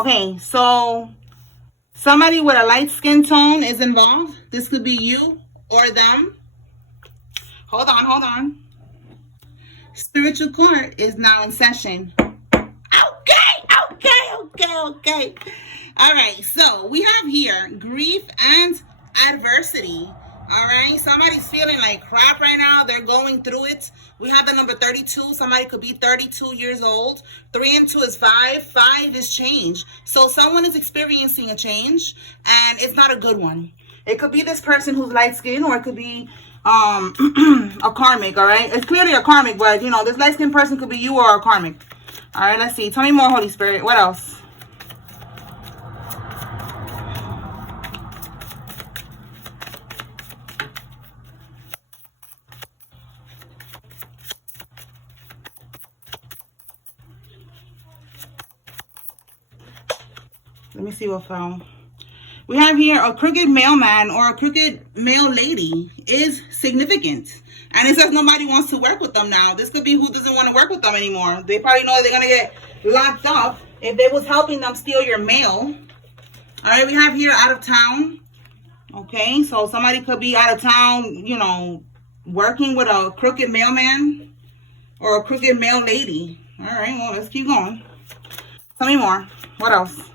Okay, so somebody with a light skin tone is involved. This could be you or them. Hold on. Spiritual court is now in session. Okay. All right, so we have here grief and adversity. All right, somebody's feeling like crap right now. They're going through it. We have the number 32. Somebody could be 32 years old. 3 and 2 is 5. 5 is change. So someone is experiencing a change, and it's not a good one. It could be this person who's light skinned, or it could be a karmic. All right, it's clearly a karmic, but you know, this light skinned person could be you or a karmic. All right, let's see. Tell me more, Holy Spirit. What else? Let me see what fell. We have here a crooked mailman or a crooked mail lady is significant. And it says nobody wants to work with them now. This could be who doesn't want to work with them anymore. They probably know they're going to get locked up if they was helping them steal your mail. All right, we have here out of town. Okay, so somebody could be out of town, you know, working with a crooked mailman or a crooked mail lady. All right, well, let's keep going. Tell me more. What else?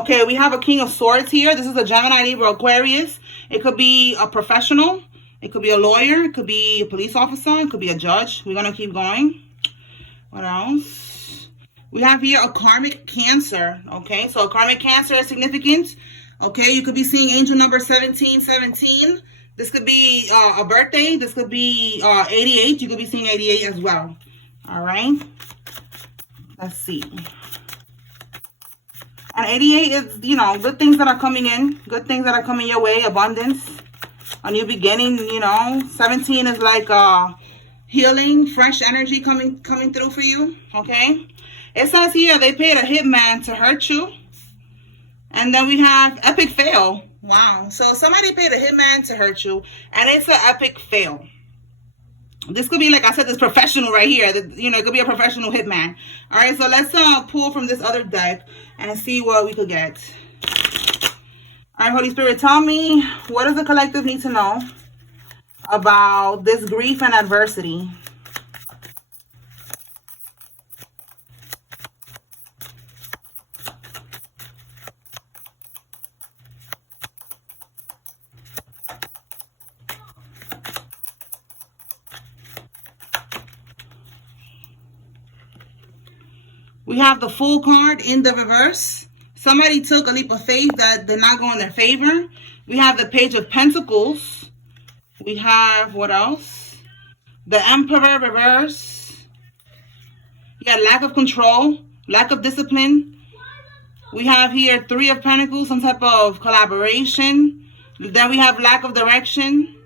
Okay, we have a King of Swords here. This is a Gemini, Libra, Aquarius. It could be a professional. It could be a lawyer. It could be a police officer. It could be a judge. We're going to keep going. What else? We have here a karmic Cancer. Okay, so a karmic Cancer is significant. Okay, you could be seeing angel number 1717. This could be a birthday. This could be 88. You could be seeing 88 as well. All right. Let's see. And 88 is, you know, good things that are coming in. Good things that are coming your way. Abundance. A new beginning, you know. 17 is like healing, fresh energy coming through for you. Okay. It says here they paid a hitman to hurt you. And then we have epic fail. Wow. So somebody paid a hitman to hurt you. And it's an epic fail. This could be, like I said, this professional right here. You know, it could be a professional hitman. All right, so let's pull from this other deck and see what we could get. All right, Holy Spirit, tell me, what does the collective need to know about this grief and adversity? We have the Fool card in the reverse. Somebody took a leap of faith that did not go in their favor. We have the Page of Pentacles. We have, what else? The Emperor reverse. You got lack of control, lack of discipline. We have here 3 of Pentacles, some type of collaboration. Then we have lack of direction.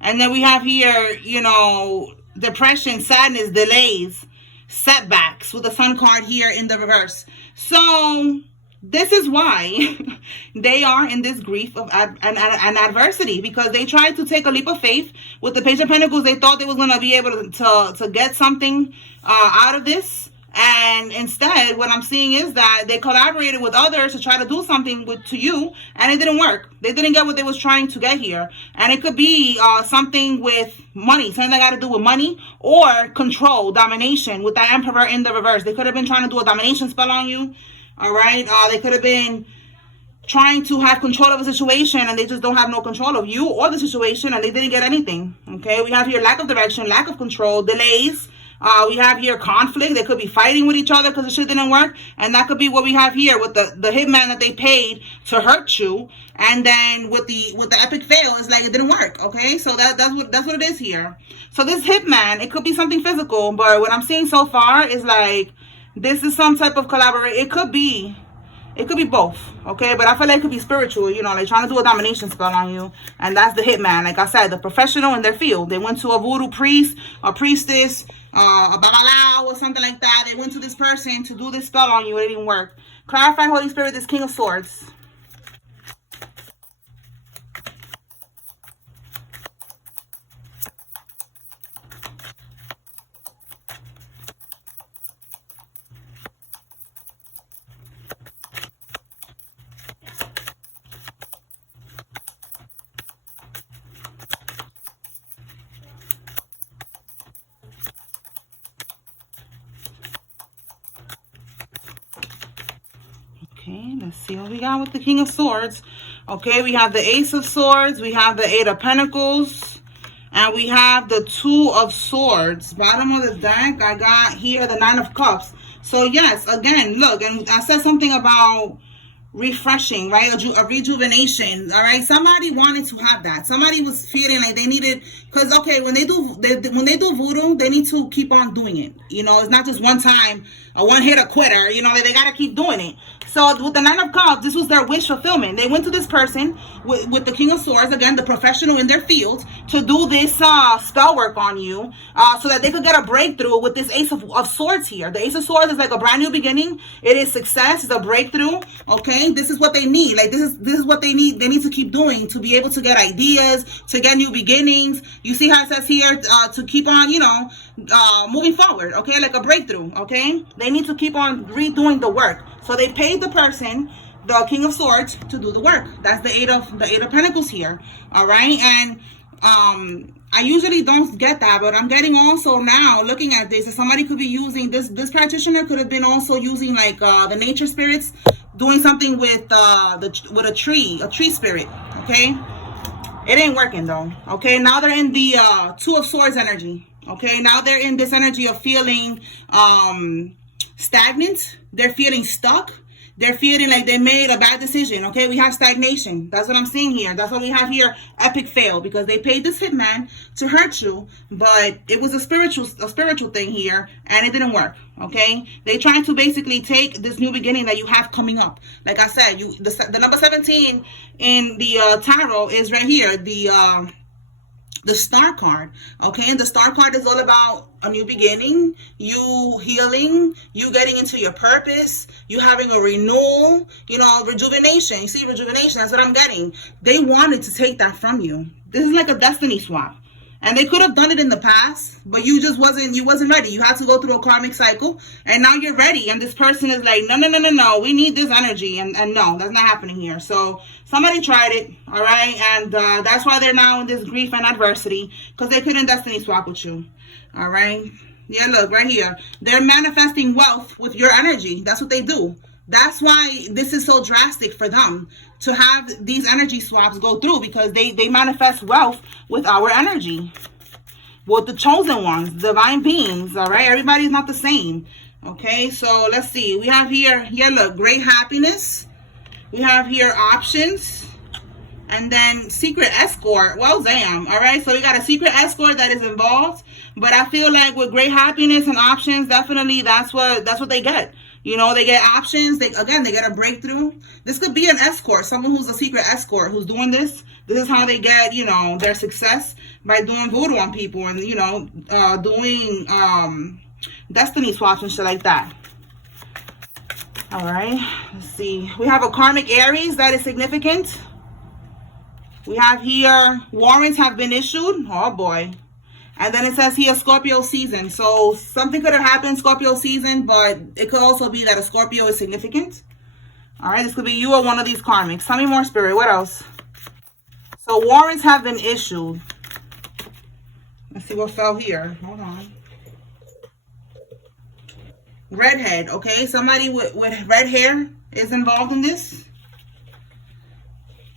And then we have here, you know, depression, sadness, delays, setbacks with the Sun card here in the reverse. So this is why they are in this grief of an adversity, because they tried to take a leap of faith with the Page of Pentacles. They thought they was going to be able to get something out of this. And instead, what I'm seeing is that they collaborated with others to try to do something to you, and it didn't work. They didn't get what they was trying to get here. And it could be something with money, something that got to do with money or control, domination with that Emperor in the reverse. They could have been trying to do a domination spell on you, all right? They could have been trying to have control of a situation, and they just don't have no control of you or the situation, and they didn't get anything, okay? We have here lack of direction, lack of control, delays. We have here conflict. They could be fighting with each other because the shit didn't work. And that could be what we have here with the hitman that they paid to hurt you. And then with the epic fail, it's like it didn't work. Okay, so that's what it is here. So this hitman, it could be something physical, but what I'm seeing so far is like this is some type of collaboration. It could be both, okay? But I feel like it could be spiritual, you know, like trying to do a domination spell on you. And that's the hitman. Like I said, the professional in their field. They went to a voodoo priest, a priestess, a babalao or something like that. They went to this person to do this spell on you. It didn't work. Clarify, Holy Spirit, this King of Swords. Let's see what we got with the King of Swords. Okay, we have the Ace of Swords. We have the Eight of Pentacles. And we have the Two of Swords. Bottom of the deck, I got here the Nine of Cups. So, yes, again, look, and I said something about refreshing, right? A rejuvenation, all right? Somebody wanted to have that. Somebody was feeling like they needed, because, okay, when they do voodoo, they need to keep on doing it. You know, it's not just one time, a one-hitter quitter. You know, like they got to keep doing it. So with the Nine of Cups, this was their wish fulfillment. They went to this person with the King of Swords, again, the professional in their field, to do this spell work on you so that they could get a breakthrough with this Ace of Swords here. The Ace of Swords is like a brand new beginning. It is success. It's a breakthrough. Okay, this is what they need. Like this is what they need. They need to keep doing to be able to get ideas, to get new beginnings. You see how it says here to keep on, you know, moving forward. Okay, like a breakthrough. Okay, they need to keep on redoing the work. So they paid the person, the King of Swords, to do the work. That's the Eight of Pentacles here. All right, and I usually don't get that, but I'm getting also now looking at this that somebody could be using this practitioner could have been also using like the nature spirits, doing something with a tree spirit. Okay, it ain't working though. Okay, now they're in the Two of Swords energy. Okay, now they're in this energy of feeling stagnant. They're feeling stuck. They're feeling like they made a bad decision. Okay, we have stagnation. That's what I'm seeing here. That's what we have here. Epic fail, because they paid this hitman to hurt you, but it was a spiritual thing here, and it didn't work. Okay, they trying to basically take this new beginning that you have coming up. Like I said, the number 17 in the tarot is right here. The Star card, okay? And the Star card is all about a new beginning, you healing, you getting into your purpose, you having a renewal, you know, rejuvenation. You see, rejuvenation, that's what I'm getting. They wanted to take that from you. This is like a destiny swap. And they could have done it in the past, but you wasn't ready. You had to go through a karmic cycle, and now you're ready. And this person is like, no, we need this energy. And no, that's not happening here. So somebody tried it, all right? And that's why they're now in this grief and adversity, because they couldn't destiny swap with you, all right? Yeah, look, right here. They're manifesting wealth with your energy. That's what they do. That's why this is so drastic for them to have these energy swaps go through, because they manifest wealth with our energy, with the chosen ones, divine beings. All right, everybody's not the same. Okay, so let's see. We have here, look, great happiness. We have here options, and then secret escort. Well, damn. All right, so we got a secret escort that is involved, but I feel like with great happiness and options, definitely that's what they get. You know, they get options. They get a breakthrough. This could be an escort, someone who's a secret escort who's doing this. This is how they get, you know, their success, by doing voodoo on people and, you know, doing destiny swaps and shit like that. All right, let's see. We have a Karmic Aries that is significant. We have here warrants have been issued. Oh boy. And then it says here Scorpio season. So something could have happened Scorpio season, but it could also be that a Scorpio is significant. All right, this could be you or one of these karmics. Tell me more, Spirit. What else? So warrants have been issued. Let's see what fell here. Hold on. Redhead. Okay, somebody with red hair is involved in this.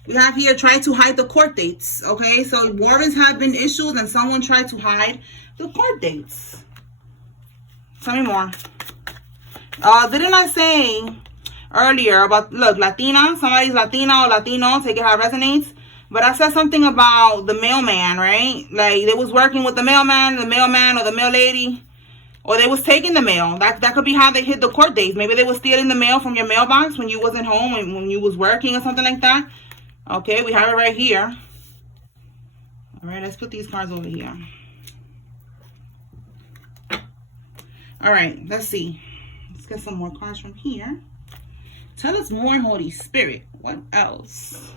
We have here trying to hide the court dates. Okay, so warrants have been issued and someone tried to hide the court dates. Tell me more. Didn't I say earlier about, look, Latina, somebody's Latina or Latino, take it how it resonates. But I said something about the mailman, right? Like they was working with the mailman or the mail lady, or they was taking the mail. That could be how they hit the court dates. Maybe they was stealing the mail from your mailbox when you wasn't home and when you was working or something like that. Okay, we have it right here. All right, let's put these cards over here. All right, let's see. Let's get some more cards from here. Tell us more, Holy Spirit. What else?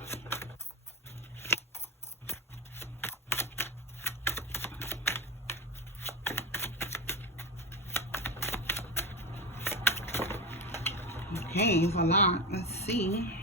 Okay, it's a lot. Let's see.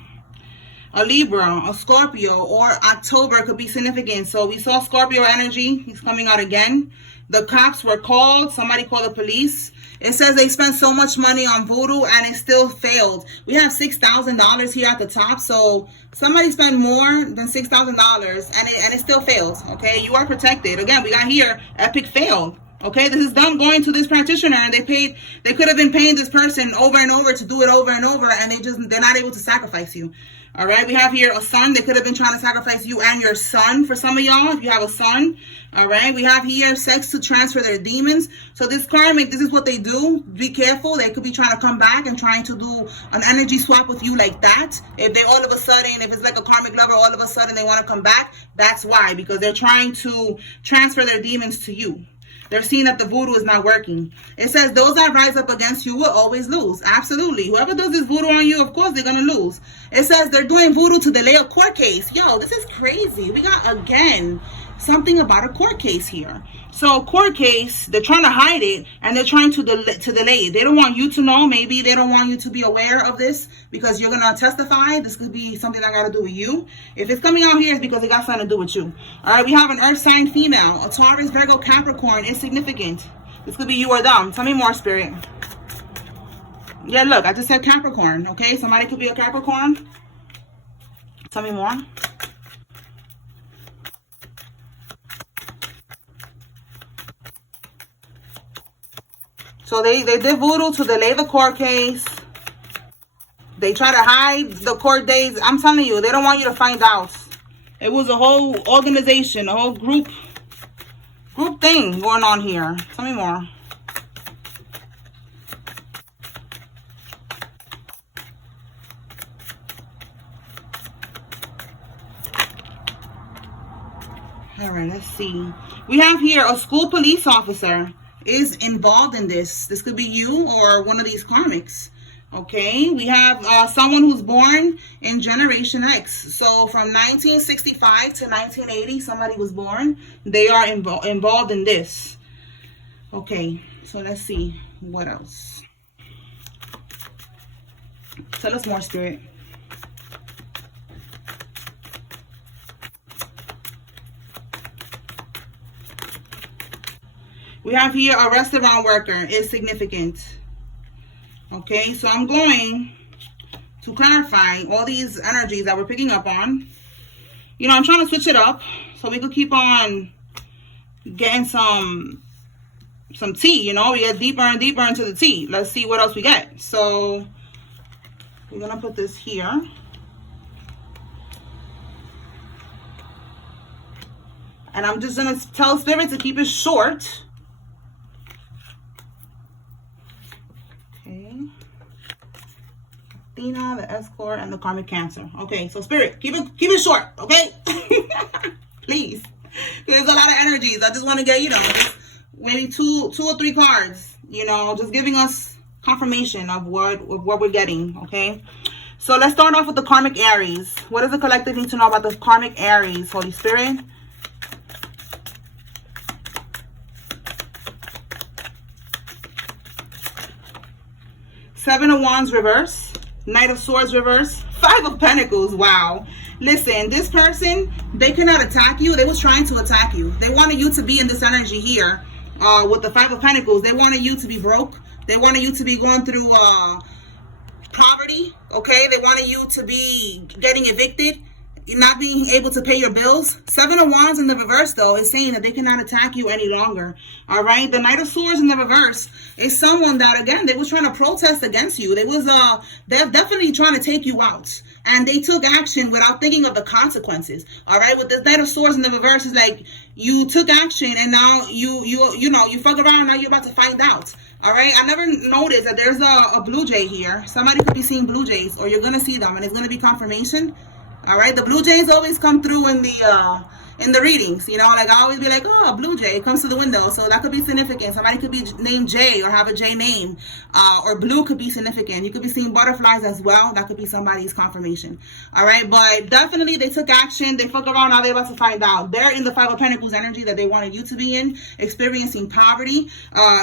A Libra, a Scorpio, or October could be significant. So we saw Scorpio energy. He's coming out again. The cops were called. Somebody called the police. It says they spent so much money on voodoo and it still failed. We have $6,000 here at the top. So somebody spent more than $6,000 and it still fails. Okay, you are protected. Again, we got here epic fail. Okay, this is them going to this practitioner and they could have been paying this person over and over to do it over and over, and they're not able to sacrifice you. All right, we have here a son. They could have been trying to sacrifice you and your son for some of y'all, if you have a son. All right, we have here sex to transfer their demons. So this karmic, this is what they do. Be careful. They could be trying to come back and trying to do an energy swap with you like that. If they all of a sudden, if it's like a karmic lover, all of a sudden they want to come back, that's why. Because they're trying to transfer their demons to you. They're seeing that the voodoo is not working. It says those that rise up against you will always lose. Absolutely. Whoever does this voodoo on you, of course, they're going to lose. It says they're doing voodoo to delay a court case. Yo, this is crazy. We got, again, something about a court case here. So court case, they're trying to hide it and they're trying to delay it. They don't want you to know. Maybe they don't want you to be aware of this because you're going to testify. This could be something that got to do with you. If it's coming out here, it's because it got something to do with you. All right, we have an earth sign female, a Taurus, Virgo, Capricorn, insignificant. This could be you or them. Tell me more, Spirit. Yeah, look, I just said Capricorn, okay? Somebody could be a Capricorn. Tell me more. So they did voodoo to delay the court case. They try to hide the court dates. I'm telling you, they don't want you to find out. It was a whole organization, a whole group thing going on here. Tell me more. All right, let's see. We have here a school police officer is involved in this. This could be you or one of these karmics. Okay, we have someone who's born in Generation X. So from 1965 to 1980, somebody was born. They are involved in this. Okay, so let's see what else. Tell us more, Spirit. We have here a restaurant worker is significant. Okay, so I'm going to clarify all these energies that we're picking up on. You know, I'm trying to switch it up so we could keep on getting some tea, you know. We get deeper and deeper into the tea. Let's see what else we get. So we're going to put this here. And I'm just going to tell Spirit to keep it short. Latina, the escort, and the karmic Cancer. Okay, so Spirit, keep it short, okay? Please. There's a lot of energies. I just want to get, you know, maybe two or three cards, you know, just giving us confirmation of what we're getting, okay? So let's start off with the Karmic Aries. What does the collective need to know about the Karmic Aries, Holy Spirit? Seven of Wands reverse. Knight of Swords reverse. Five of Pentacles. Wow. Listen, this person, they cannot attack you. They was trying to attack you. They wanted you to be in this energy here with the Five of Pentacles. They wanted you to be broke. They wanted you to be going through poverty. Okay, they wanted you to be getting evicted, not being able to pay your bills. Seven of Wands in the reverse, though, is saying that they cannot attack you any longer. All right, the Knight of Swords in the reverse is someone that, again, they was trying to protest against you. They're definitely trying to take you out, and they took action without thinking of the consequences. All right, with the Knight of Swords in the reverse, is like you took action and now you know you fuck around, now you're about to find out. All right, I never noticed that there's a blue jay here. Somebody could be seeing blue jays, or you're gonna see them, and it's gonna be confirmation. All right, the blue jays always come through in the readings, you know, like I always be like, oh, a blue jay comes to the window. So that could be significant. Somebody could be named Jay or have a J name, or blue could be significant. You could be seeing butterflies as well. That could be somebody's confirmation. All right, but definitely they took action. They fuck around. Now they're about to find out. They're in the Five of Pentacles energy that they wanted you to be in, experiencing poverty,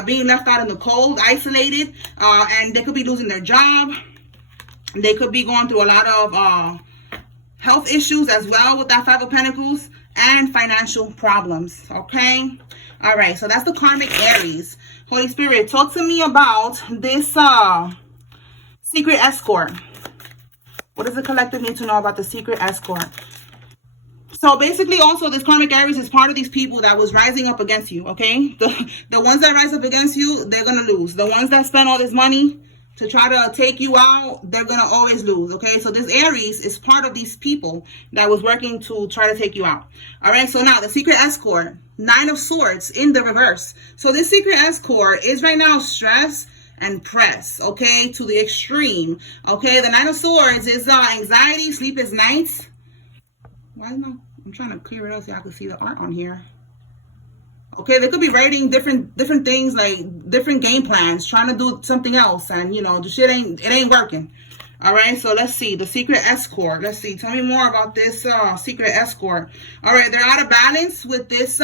being left out in the cold, isolated, and they could be losing their job. They could be going through a lot of health issues as well with that Five of Pentacles, and financial problems. Okay, all right, so that's the Karmic Aries. Holy Spirit, talk to me about this secret escort. What does the collective need to know about the secret escort? So basically, also, this Karmic Aries is part of these people that was rising up against you, okay? The ones that rise up against you, they're going to lose. The ones that spend all this money to try to take you out, they're going to always lose, okay? So this Aries is part of these people that was working to try to take you out. All right, so now the secret escort, 9 of Swords in the reverse. So this secret escort is right now stress and press, okay, to the extreme, okay? The 9 of Swords is anxiety, sleepless nights. Why not? I'm trying to clear it up so I can see the art on here. Okay, they could be writing different things, like different game plans, trying to do something else, and you know, the shit ain't working. All right, so let's see the secret escort. Let's see. Tell me more about this secret escort. All right, they're out of balance with this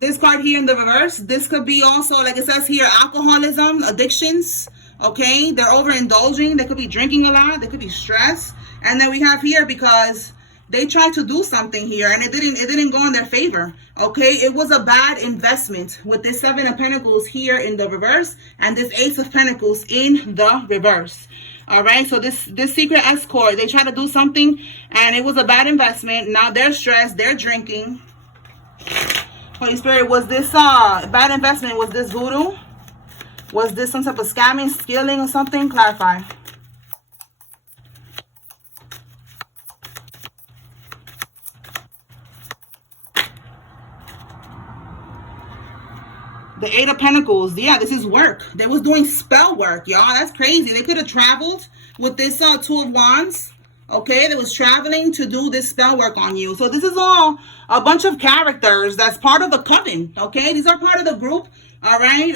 this card here in the reverse. This could be also, like it says here, alcoholism, addictions. Okay, they're overindulging. They could be drinking a lot. They could be stressed. And then we have here, because they tried to do something here and it didn't go in their favor. Okay, it was a bad investment with this 7 of Pentacles here in the reverse and this 8 of Pentacles in the reverse. All right, so this secret escort, they tried to do something and it was a bad investment. Now they're stressed, they're drinking. Holy Spirit, was this bad investment? Was this voodoo? Was this some type of scamming, stealing or something? Clarify. The 8 of Pentacles. Yeah, this is work. They was doing spell work, y'all. That's crazy. They could have traveled with this 2 of Wands. Okay, they was traveling to do this spell work on you. So this is all a bunch of characters that's part of the coven. Okay, these are part of the group. All right.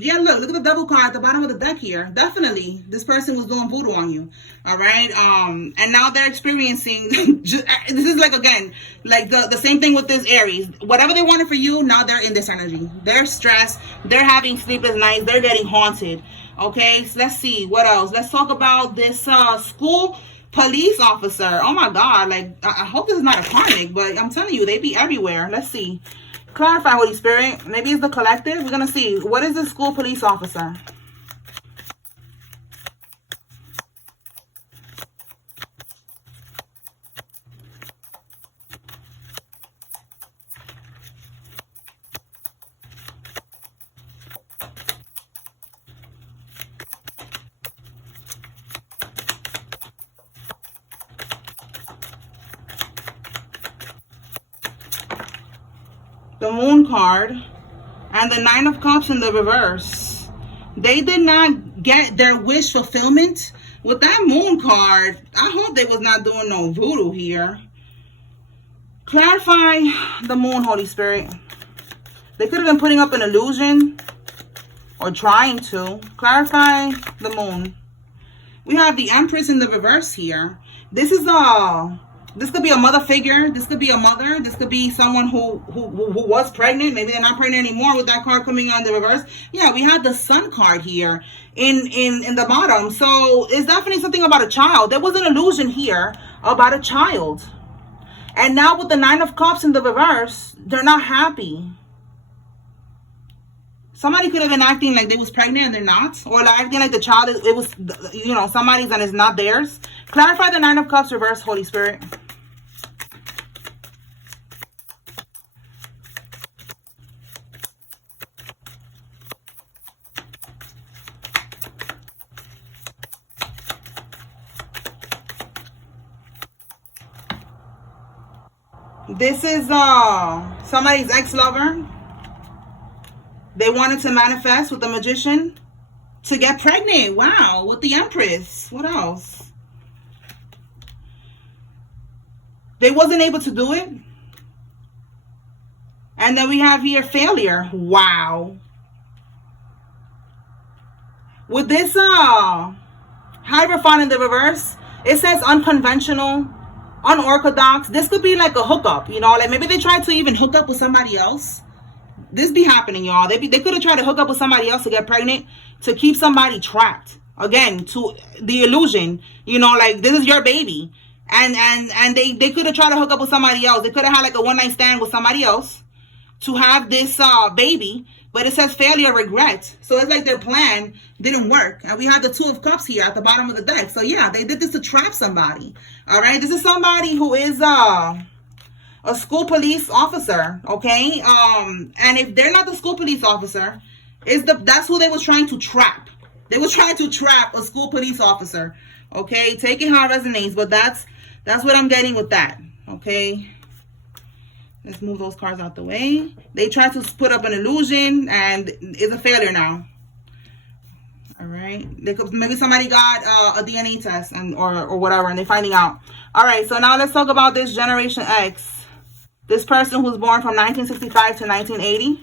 Yeah, look at the double card at the bottom of the deck here. Definitely, this person was doing voodoo on you. All right. And now they're experiencing. This is like, again, like the same thing with this Aries. Whatever they wanted for you, now they're in this energy. They're stressed. They're having sleepless nights. They're getting haunted. Okay. So let's see what else. Let's talk about this school police officer. Oh my God. Like, I hope this is not a karmic, but I'm telling you, they be everywhere. Let's see. Clarify, Holy Spirit. Maybe it's the collective. We're going to see. What is the school police officer? The Moon card and the 9 of Cups in the reverse. They did not get their wish fulfillment with that Moon card. I hope they was not doing no voodoo here. Clarify the Moon, Holy Spirit. They could have been putting up an illusion or trying to. Clarify the Moon. We have the Empress in the reverse here. This is this could be a mother figure. This could be a mother. This could be someone who was pregnant. Maybe they're not pregnant anymore with that card coming on the reverse. Yeah, we have the Sun card here in the bottom. So it's definitely something about a child. There was an illusion here about a child. And now with the 9 of Cups in the reverse, they're not happy. Somebody could have been acting like they was pregnant and they're not. Or like acting like the child, it was, you know, somebody's and it's not theirs. Clarify the 9 of Cups reverse, Holy Spirit. This is somebody's ex-lover. They wanted to manifest with the Magician to get pregnant. Wow, with the Empress. What else? They wasn't able to do it. And then we have here failure. Wow. With this Hierophant in the reverse, it says unconventional, unorthodox. This could be like a hookup, you know, like maybe they tried to even hook up with somebody else. This be happening, y'all. They could have tried to hook up with somebody else to get pregnant, to keep somebody trapped. Again, to the illusion, you know, like this is your baby. And they could have tried to hook up with somebody else. They could have had like a one-night stand with somebody else to have this baby But it says failure, regret. So it's like their plan didn't work. And we have the Two of Cups here at the bottom of the deck. So yeah, they did this to trap somebody. All right. This is somebody who is a school police officer. Okay. And if they're not the school police officer, that's who they were trying to trap. They were trying to trap a school police officer. Okay. Take it how it resonates. But that's what I'm getting with that. Okay. Let's move those cards out the way. They tried to put up an illusion and it's a failure now. All right. Maybe somebody got a DNA test or whatever and they're finding out. All right. So now let's talk about this Generation X. This person who's born from 1965 to 1980.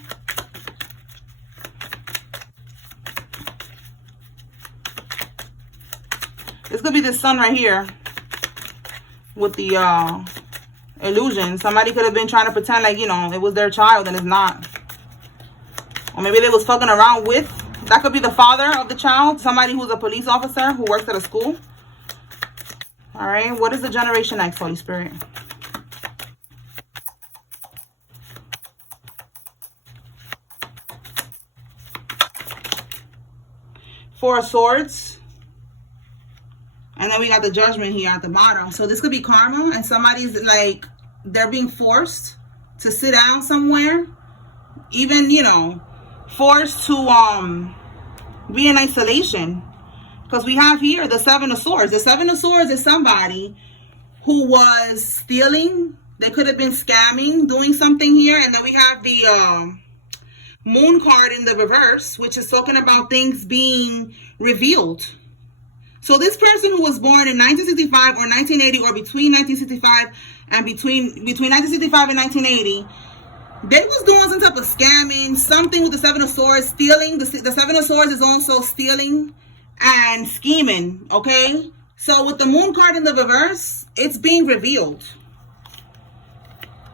This could be this sun right here with the illusion. Somebody could have been trying to pretend like, you know, it was their child and it's not. Or maybe they was fucking around with. That could be the father of the child. Somebody who's a police officer who works at a school. All right. What is the Generation X, Holy Spirit? Four of Swords. And then we got the Judgment here at the bottom. So this could be karma and somebody's like, they're being forced to sit down somewhere. Even, you know, forced to be in isolation. Because we have here the Seven of Swords. The Seven of Swords is somebody who was stealing. They could have been scamming, doing something here. And then we have the Moon card in the reverse, which is talking about things being revealed. So this person who was born in 1965 or 1980 or between 1965 and between 1965 and 1980, they was doing some type of scamming, something with the Seven of Swords, stealing. The Seven of Swords is also stealing and scheming, okay? So with the Moon card in the reverse, it's being revealed.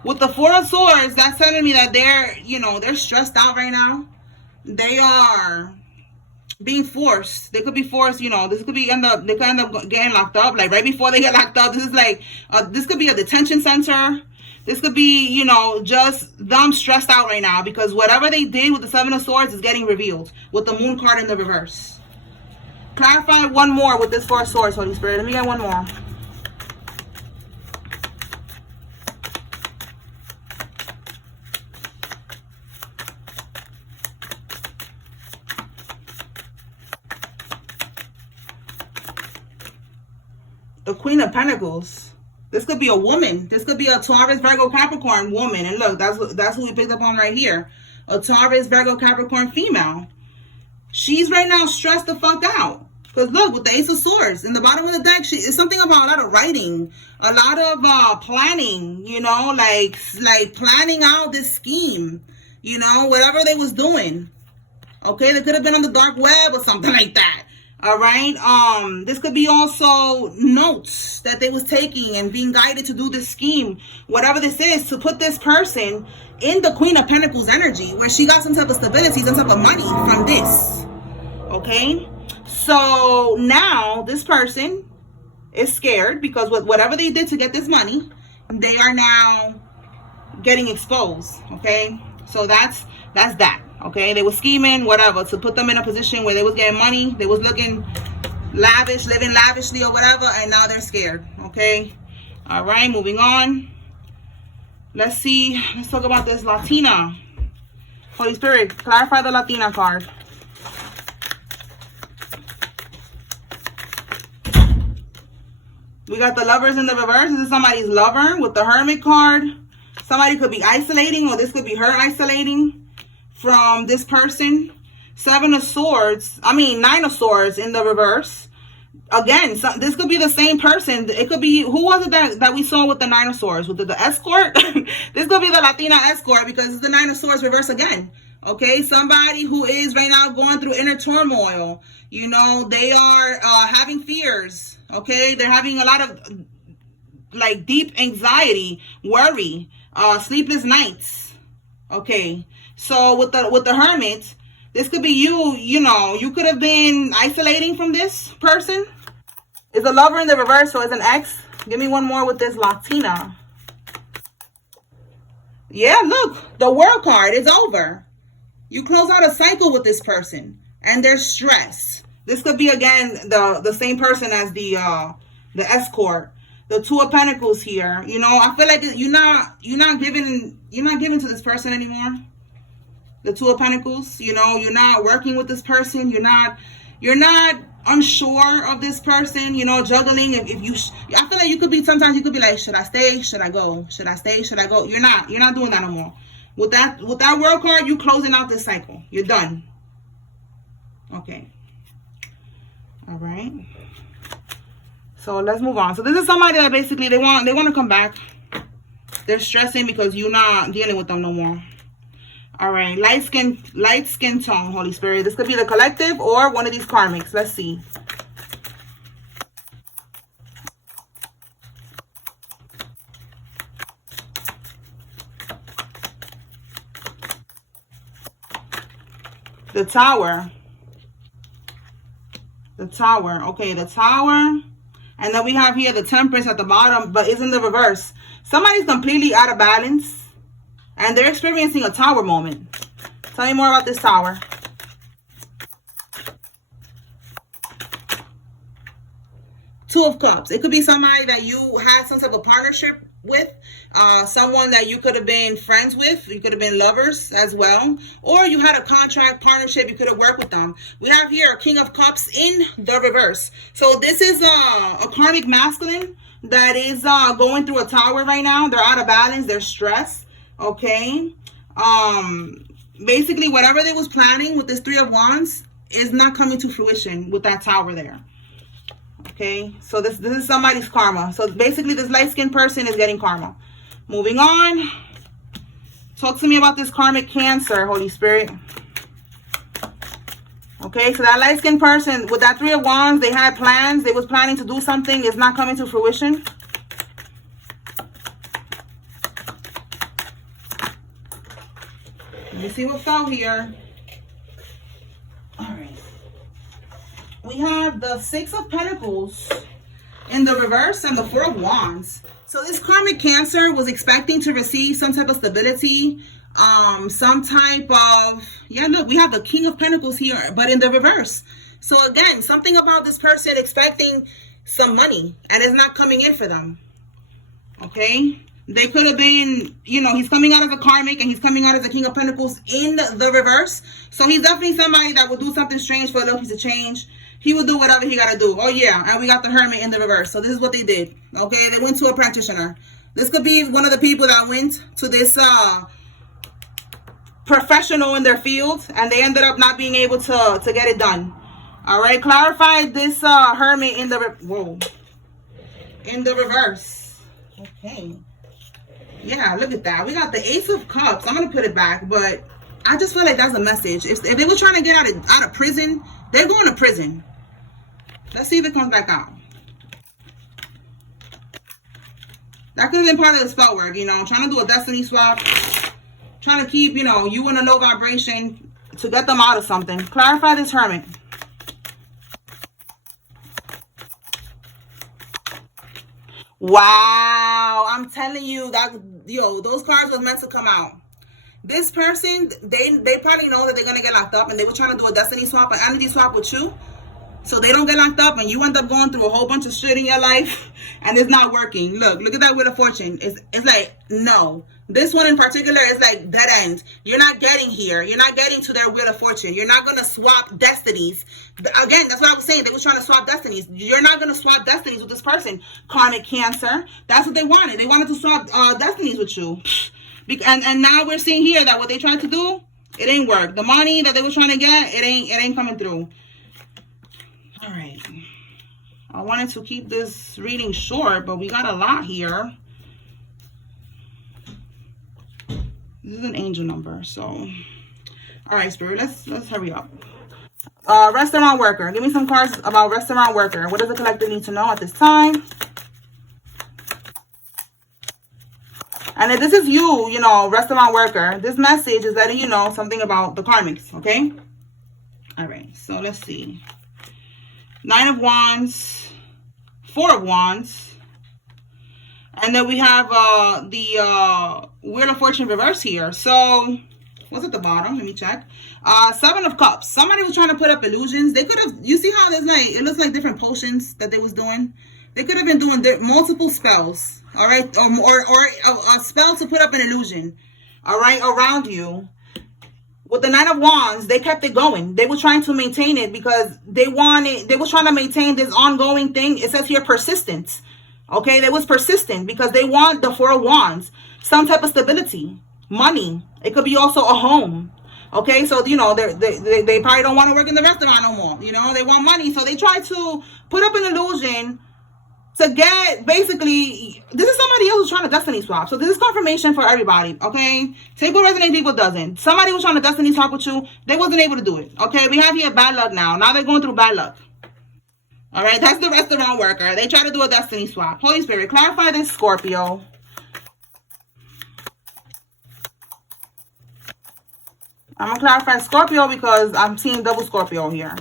With the Four of Swords, that's telling me that they're, you know, they're stressed out right now. They are being forced. They could be forced, you know, this could be they could end up getting locked up, like right before they get locked up. This is like this could be a detention center. This could be, you know, just them stressed out right now because whatever they did with the Seven of Swords is getting revealed with the Moon card in the reverse. Clarify one more with this Four of Swords, Holy Spirit. Let me get one more. The Queen of Pentacles. This could be a woman. This could be a Taurus, Virgo, Capricorn woman. And look, that's who we picked up on right here. A Taurus, Virgo, Capricorn female. She's right now stressed the fuck out. Because look, with the Ace of Swords in the bottom of the deck, it's something about a lot of writing, a lot of planning, you know, like planning out this scheme, you know, whatever they was doing. Okay, they could have been on the dark web or something like that. All right. This could be also notes that they was taking and being guided to do this scheme, whatever this is, to put this person in the Queen of Pentacles energy, where she got some type of stability, some type of money from this. Okay. So now this person is scared because with whatever they did to get this money, they are now getting exposed. Okay. So that's that. Okay, they were scheming, whatever, to put them in a position where they was getting money. They was looking lavish, living lavishly or whatever, and now they're scared. Okay, all right, moving on. Let's see. Let's talk about this Latina. Holy Spirit, clarify the Latina card. We got the Lovers in the reverse. This is somebody's lover with the Hermit card. Somebody could be isolating, or this could be her isolating from this person. Nine of Swords in the reverse. Again, this could be the same person. It could be, who was it that we saw with the Nine of Swords? With the escort? This could be the Latina escort because it's the Nine of Swords reverse again. Okay, somebody who is right now going through inner turmoil. You know, they are having fears. Okay, they're having a lot of like deep anxiety, worry, sleepless nights. Okay. So with the Hermit, this could be you, you know, you could have been isolating from this person. It's a Lover in the reverse, so it's an ex. Give me one more with this Latina. Yeah, look, the World card is over. You close out a cycle with this person, and they're stressed. This could be, again, the same person as the escort. The Two of Pentacles here. You know, I feel like you're not giving to this person anymore. The Two of Pentacles. You know, you're not working with this person. You're not unsure of this person. You know, juggling. If you, I feel like you could be, sometimes you could be like, should I stay? Should I go? Should I stay? Should I go? You're not doing that no more. With that World card, you closing out this cycle. You're done. Okay. All right. So let's move on. So this is somebody that basically they want to come back. They're stressing because you're not dealing with them no more. All right, light skin tone, Holy Spirit. This could be the collective or one of these karmics. Let's see. The Tower. The Tower. Okay, the Tower. And then we have here the Temperance at the bottom, but it's in the reverse. Somebody's completely out of balance, and they're experiencing a Tower moment. Tell me more about this Tower. Two of Cups. It could be somebody that you had some type of partnership with. Someone that you could have been friends with. You could have been lovers as well. Or you had a contract partnership. You could have worked with them. We have here a King of Cups in the reverse. So this is a karmic masculine that is going through a Tower right now. They're out of balance. They're stressed. Okay. Basically, whatever they was planning with this Three of Wands is not coming to fruition with that Tower there. Okay, so this is somebody's karma. So basically, this light-skinned person is getting karma. Moving on. Talk to me about this karmic Cancer, Holy Spirit. Okay, so that light-skinned person with that Three of Wands, they had plans. They was planning to do something. It's not coming to fruition. Let me see what fell here. All right. We have the Six of Pentacles in the reverse and the Four of Wands. So this karmic Cancer was expecting to receive some type of stability, some type of, yeah, look, we have the King of Pentacles here, but in the reverse. So again, something about this person expecting some money, and it's not coming in for them. Okay? They could have been, you know, he's coming out as a karmic and he's coming out as a King of Pentacles in the reverse. So he's definitely somebody that will do something strange for a little piece of change. He will do whatever he got to do. Oh, yeah. And we got the Hermit in the reverse. So this is what they did. Okay. They went to a practitioner. This could be one of the people that went to this professional in their field, and they ended up not being able to get it done. All right. Clarify this Hermit in the, in the reverse. Okay. Yeah, look at that. We got the Ace of Cups. I'm going to put it back, but I just feel like that's a message. If they were trying to get out of prison, they're going to prison. Let's see if it comes back out. That could have been part of the spell work, you know, trying to do a destiny swap, trying to keep, you know, you in a low vibration to get them out of something. Clarify this Hermit. Wow, I'm telling you that, yo, those cards was meant to come out. This person, they probably know that they're gonna get locked up, and they were trying to do a destiny swap, an energy swap with you, so they don't get locked up, and you end up going through a whole bunch of shit in your life, and it's not working. Look at that Wheel of Fortune. It's like, no. This one in particular is like dead end. You're not getting here. You're not getting to their Wheel of Fortune. You're not going to swap destinies. Again, that's what I was saying. They were trying to swap destinies. You're not going to swap destinies with this person. Karmic Cancer. That's what they wanted. They wanted to swap destinies with you. And now we're seeing here that what they tried to do, it ain't work. The money that they were trying to get, it ain't coming through. All right. I wanted to keep this reading short, but we got a lot here. This is an angel number, so. All right, Spirit, let's hurry up. Restaurant worker. Give me some cards about restaurant worker. What does the collective need to know at this time? And if this is you, you know, restaurant worker, this message is letting you know something about the karmics, okay? All right, so let's see. 9 of Wands, 4 of Wands. And then we have the Wheel of Fortune reverse here. So What's at the bottom? Let me check. 7 of Cups. Somebody was trying to put up illusions. They could have, you see how there's like, it looks like different potions that they was doing. They could have been doing multiple spells, all right? Or a spell to put up an illusion, all right, around you. With the 9 of Wands, they kept it going. They were trying to maintain it because they were trying to maintain this ongoing thing. It says here persistence. Okay, they was persistent because they want the 4 of Wands, some type of stability, money. It could be also a home. Okay, so, you know, they probably don't want to work in the restaurant no more. You know, they want money. So they try to put up an illusion to get, basically, this is somebody else who's trying to destiny swap. So this is confirmation for everybody, okay? Take what resonates, take what doesn't. Somebody was trying to destiny swap with you. They wasn't able to do it, okay? We have here bad luck now. Now they're going through bad luck. All right, that's the restaurant worker. They try to do a destiny swap. Holy Spirit, clarify this, Scorpio. I'm going to clarify Scorpio because I'm seeing double Scorpio here.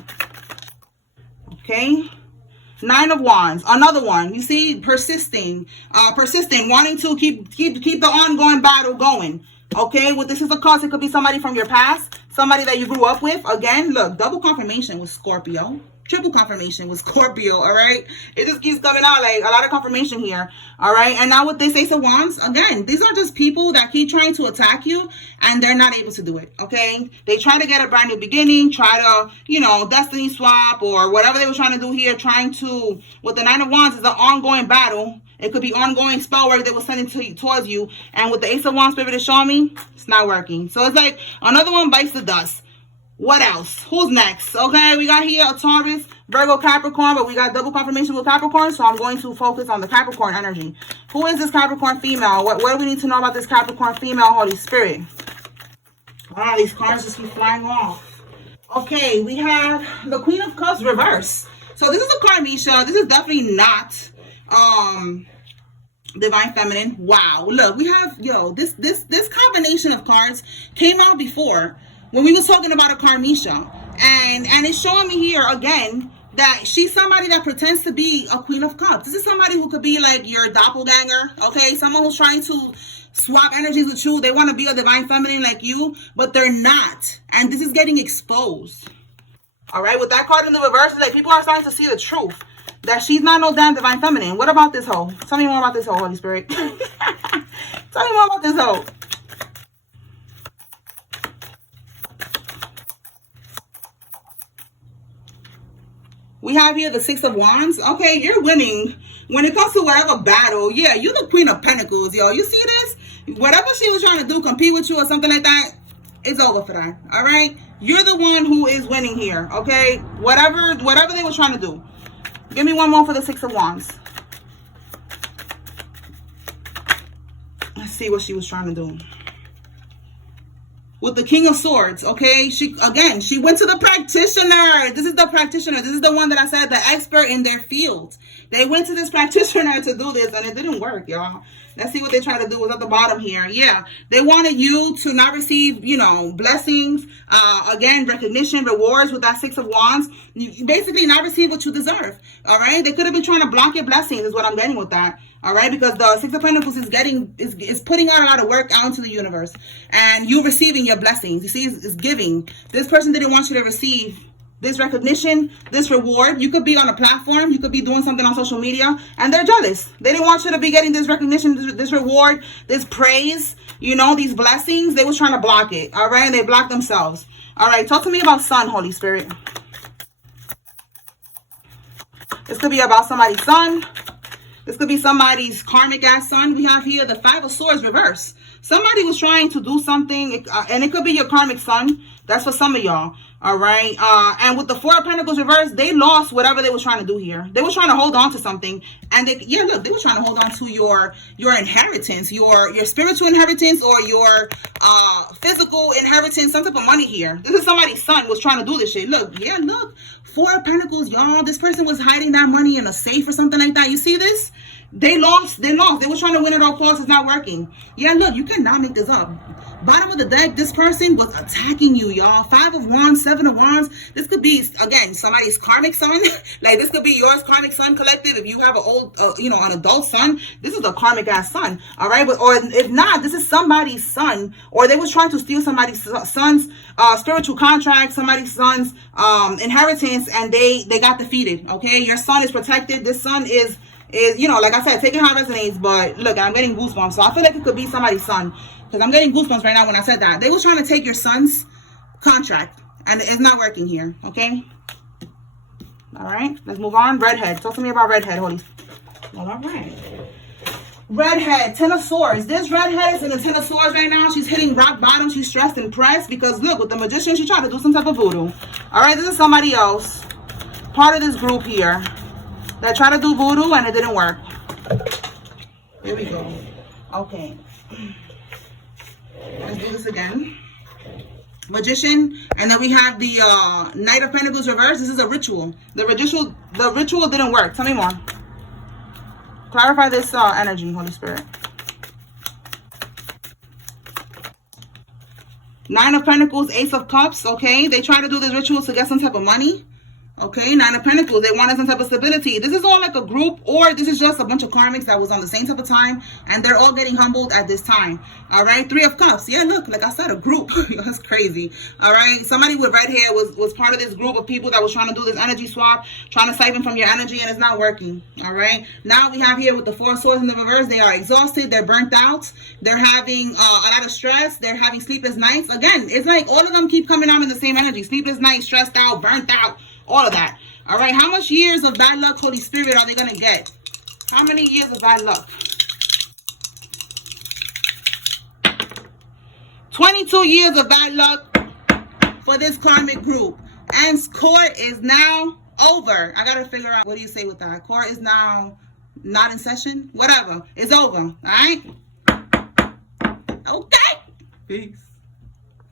Okay. 9 of Wands, another one. You see, persisting, wanting to keep the ongoing battle going. Okay, with this is a cause. It could be somebody from your past, somebody that you grew up with. Again, look, double confirmation with Scorpio. Triple confirmation with Scorpio, all right? It just keeps coming out, like a lot of confirmation here, all right? And now with this Ace of Wands, again, these are just people that keep trying to attack you, and they're not able to do it, okay? They try to get a brand new beginning, try to, you know, destiny swap, or whatever they were trying to do here, trying to, with the 9 of Wands, is an ongoing battle. It could be ongoing spell work they were sending towards you, and with the Ace of Wands, Spirit is showing me, it's not working. So it's like, another one bites the dust. What else? Who's next? Okay, we got here a Taurus, Virgo, Capricorn, but we got double confirmation with Capricorn, so I'm going to focus on the Capricorn energy. Who is this Capricorn female? What do we need to know about this Capricorn female, Holy Spirit? Wow, these cards just keep flying off. Okay, we have the Queen of Cups reverse. So this is a Karmisha. This is definitely not Divine Feminine. Wow, look, we have, this combination of cards came out before when we was talking about a Karmisha, and it's showing me here again that she's somebody that pretends to be a Queen of Cups. This is somebody who could be like your doppelganger, okay? Someone who's trying to swap energies with you. They want to be a Divine Feminine like you, but they're not, and this is getting exposed. All right, with that card in the reverse, it's like people are starting to see the truth that she's not no damn Divine Feminine. What about this hoe? Tell me more about this hoe, Holy Spirit. Tell me more about this hoe. We have here the 6 of Wands. Okay, you're winning when it comes to whatever battle. Yeah, you're the Queen of Pentacles, yo. You see this? Whatever she was trying to do, compete with you or something like that, it's over for that. All right? You're the one who is winning here, okay? Whatever they were trying to do. Give me one more for the 6 of Wands. Let's see what she was trying to do. With the King of Swords, okay? She went to the practitioner. This is the practitioner. This is the one that I said, the expert in their field. They went to this practitioner to do this, and it didn't work, y'all. Let's see what they tried to do. Was at the bottom here. Yeah, they wanted you to not receive, blessings. Again, recognition, rewards with that 6 of Wands. You basically not receive what you deserve, all right? They could have been trying to block your blessings is what I'm getting with that. All right, because the 6 of Pentacles is putting out a lot of work out into the universe, and you receiving your blessings. You see, it's giving. This person didn't want you to receive this recognition, this reward. You could be on a platform, you could be doing something on social media, and they're jealous. They didn't want you to be getting this recognition, this reward, this praise, these blessings. They was trying to block it. All right, and they blocked themselves. All right, talk to me about Sun, Holy Spirit. This could be about somebody's son. This could be somebody's karmic ass son. We have here the 5 of Swords reverse. Somebody was trying to do something, and it could be your karmic son. That's for some of y'all. All right. And with the 4 of Pentacles reverse, they lost whatever they were trying to do here. They were trying to hold on to something, and they were trying to hold on to your inheritance, your spiritual inheritance, or your physical inheritance, some type of money here. This is somebody's son was trying to do this shit. Look, 4 of Pentacles, y'all. This person was hiding that money in a safe or something like that. You see this? They lost. They were trying to win at all costs. It's not working. Yeah, look, you cannot make this up. Bottom of the deck, this person was attacking you, y'all. 5 of Wands, 7 of Wands. This could be, again, somebody's karmic son. Like, this could be yours, karmic son collective. If you have an old, an adult son, this is a karmic ass son, all right? But, or if not, this is somebody's son, or they was trying to steal somebody's son's spiritual contract, somebody's son's inheritance, and they got defeated, okay? Your son is protected. This son is, like I said, taking how it resonates, but look, I'm getting goosebumps. So I feel like it could be somebody's son, because I'm getting goosebumps right now when I said that. They was trying to take your son's contract, and it's not working here, okay? All right, let's move on. Redhead. Talk to me about redhead, Holy. Well, all right. Redhead, 10 of Swords. This redhead is in the 10 of Swords right now. She's hitting rock bottom. She's stressed and pressed because, look, with the Magician, she tried to do some type of voodoo. All right, this is somebody else, part of this group here, that tried to do voodoo, and it didn't work. Here we go. Okay. Let's do this again. Magician, and then we have the Knight of Pentacles reverse. This is a ritual. The ritual didn't work. Tell me more. Clarify this energy, Holy Spirit. 9 of Pentacles, Ace of Cups. Okay, they try to do this ritual to get some type of money. Okay, 9 of Pentacles, they wanted some type of stability. This is all like a group, or this is just a bunch of karmics that was on the same type of time, and they're all getting humbled at this time. All right, 3 of Cups. Yeah, look, like I said, a group. That's crazy. All right, somebody with red hair was part of this group of people that was trying to do this energy swap, trying to siphon from your energy, and it's not working. All right, now we have here with the 4 of Swords in the reverse, they are exhausted, they're burnt out, they're having a lot of stress, they're having sleepless nights. Again, it's like all of them keep coming out in the same energy. Sleepless nights, stressed out, burnt out. All of that. All right. How much years of bad luck, Holy Spirit, are they going to get? How many years of bad luck? 22 years of bad luck for this karmic group. And court is now over. I got to figure out, what do you say with that? Court is now not in session? Whatever. It's over. All right? Okay. Peace.